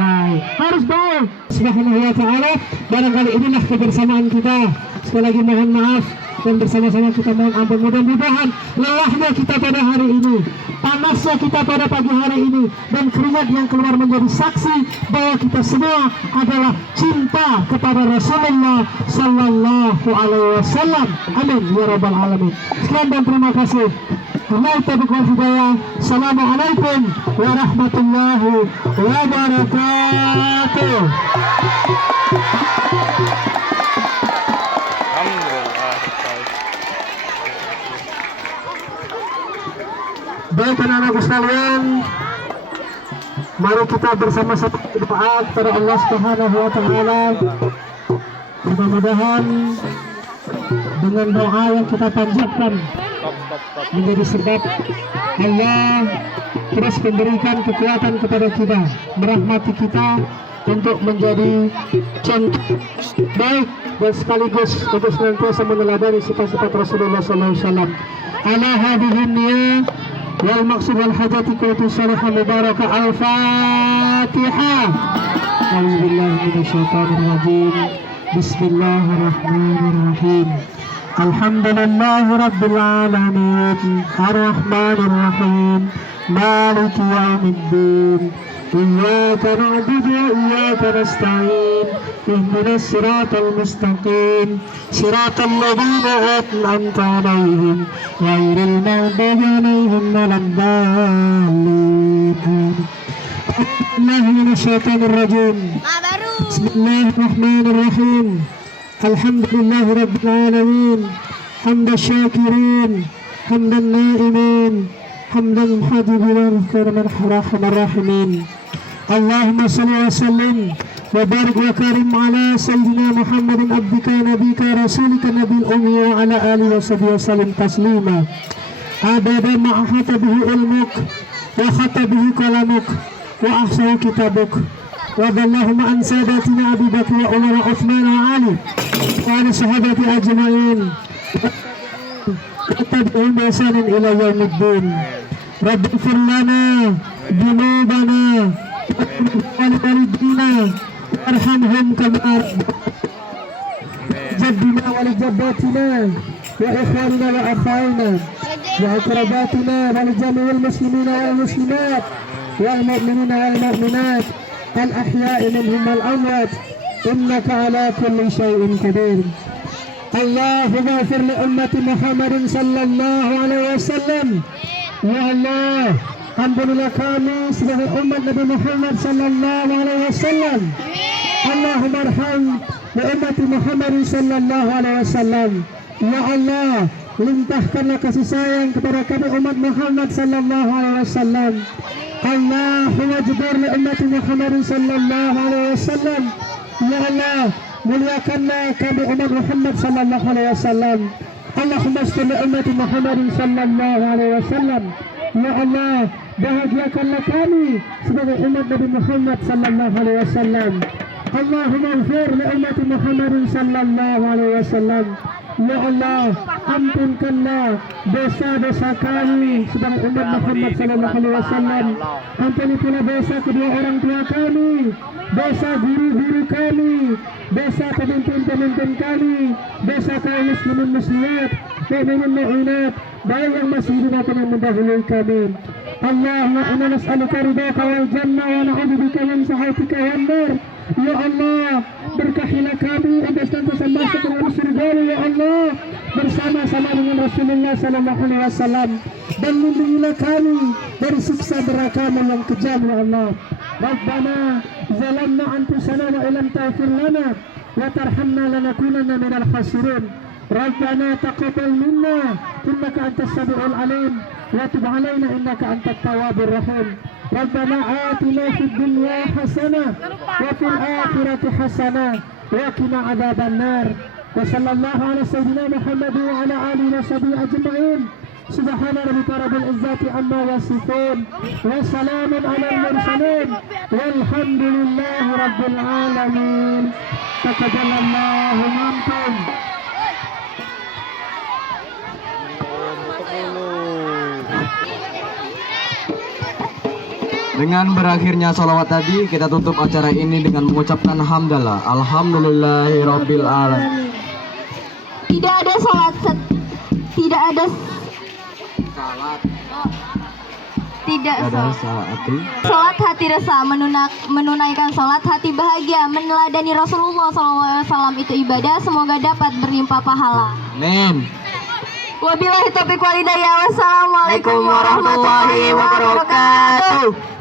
Baik, harus baik. Subhanahu wa ta'ala, barangkali inilah kebersamaan kita. Sekali lagi mohon maaf dan bersama-sama kita mohon ampun. Mudah-mudahan lelahnya kita pada hari ini, panasnya kita pada pagi hari ini, dan keringat yang keluar menjadi saksi bahwa kita semua adalah cinta kepada Rasulullah Sallallahu Alaihi Wasallam. Amin ya rabbal alamin. Sekian dan terima kasih. Assalamualaikum warahmatullahi wabarakatuh. Baik anak-anakku sekalian, mari kita bersama-sama berdoa kepada Allah Subhanahu wa Ta'ala. Mudah-mudahan dengan doa yang kita panjatkan menjadi sebab Allah terus memberikan kekuatan kepada kita, merahmati kita untuk menjadi contoh baik dan sekaligus untuk senantiasa meneladani sifat-sifat Rasulullah SAW. Ala hadhihi niyyah wal maqsud wal hajati kutu salihah mubarakah. Al-Fatihah. A'udzubillahi minasyaitonir rajim. Bismillahirrahmanirrahim. Alhamdulillahi rabbil alamin. Ar-Rahmanir Rahim. Maliki yaumiddin. Iyyaka na'budu wa iyyaka nasta'in. Ihdinas siratal mustaqim. Siratal ladzina an'amta 'alaihim ghairil maghdubi 'alaihim waladdallin. A'udzu minasyaitonir rajim. Bismillahirrahmanirrahim. Alhamdulillahi rabbil alamin. Hamdan syakirin, hamdan na'imin, hamdan muhadirin, karman rahimin. Allahumma salli wa sallim وبارك وكرم على سيدنا محمد عبدك نبيك رسولك النبي الأمي وعلى آله وصحبه وسلم تسليما عدد ما أحاط به علمك وخط به قلمك وأحصى كتابك وارض اللهم عن ساداتنا أبي بكر وعمر وعثمان وعلي وعن الصحابة أجمعين واتبعهم بإحسان إلى يوم الدين رب اغفر لنا ذنوبنا ولوالدينا وارحمهم كما جدنا ولجداتنا وإخواننا وأخواننا وأقرباتنا ولجميع المسلمين والمسلمات والمؤمنين والمؤمنات الأحياء منهم والأموات إنك على كل شيء قدير. اللهم اغفر لأمة محمد صلى الله عليه وسلم. Ya Allah, ampunilah kami sebagai umat Nabi Muhammad sallallahu alaihi wasallam. Allahumma arham li ummati Muhammad sallallahu alaihi wasallam. Ya Allah, limpahkanlah kasih sayang kepada kami umat Muhammad sallallahu alaihi wasallam. Allahumma jibur li ummati Muhammad sallallahu alaihi wasallam. Ya Allah, muliakanlah kami umat Muhammad sallallahu alaihi wasallam. Allahumma astur li ummati Muhammad sallallahu alaihi wasallam. Ya Allah, bahagiakanlah kami sebagai umat Nabi Muhammad sallallahu alaihi wasallam. Allahumma ighfir li ummati Muhammad sallallahu alaihi wasallam. Ya Allah, ampunkanlah dosa-dosa kami sebagai umat Muhammad sallallahu alaihi wasallam. Ampuni pula dosa kedua orang tua kami, dosa guru-guru kami, dosa pemimpin-pemimpin kami, dosa kaum muslimin muslimat, mukminin mukminat, baik yang masih hidup maupun yang mendahului kami. Allahumma inna nas'aluka ridhaka wal jannah wa na'udzubika min sakhatika wan nar. Ya Allah, berkahilah kami agar senantiasa masuk ke dalam surga ya Allah bersama-sama dengan Rasulullah sallallahu alaihi wasallam, dan lindungilah kami dari siksa neraka-Mu yang kejam ya Allah. Rabbana zalamna anfusana wa illam taghfir lana wa tarhamna lanakunanna minal khasirin. Rabbana taqabbal minna innaka antas samiul alim wa tub alaina innaka antat tawwabur rahim. Rabbana atina fid dunya hasanah wa fil akhirati hasanah wa qina adzabannar. Wa sallallahu ala sayyidina Muhammad wa ala alihi wa sahbihi ajma'in. Subhana rabbika rabbil izzati amma yasifun wa salamun alal mursalin walhamdulillahi rabbil alamin. Taqabbalallahu minkum. Dengan berakhirnya salawat tadi, kita tutup acara ini dengan mengucapkan hamdalah. Alhamdulillahirabbil alamin. Tidak ada salat tidak ada salat hati resa, menunaikan salat hati bahagia, meneladani Rasulullah SAW itu ibadah, semoga dapat berlimpah pahala. Amin. Wabillahi taufiq wal hidayah. Wassalamualaikum warahmatullahi wabarakatuh.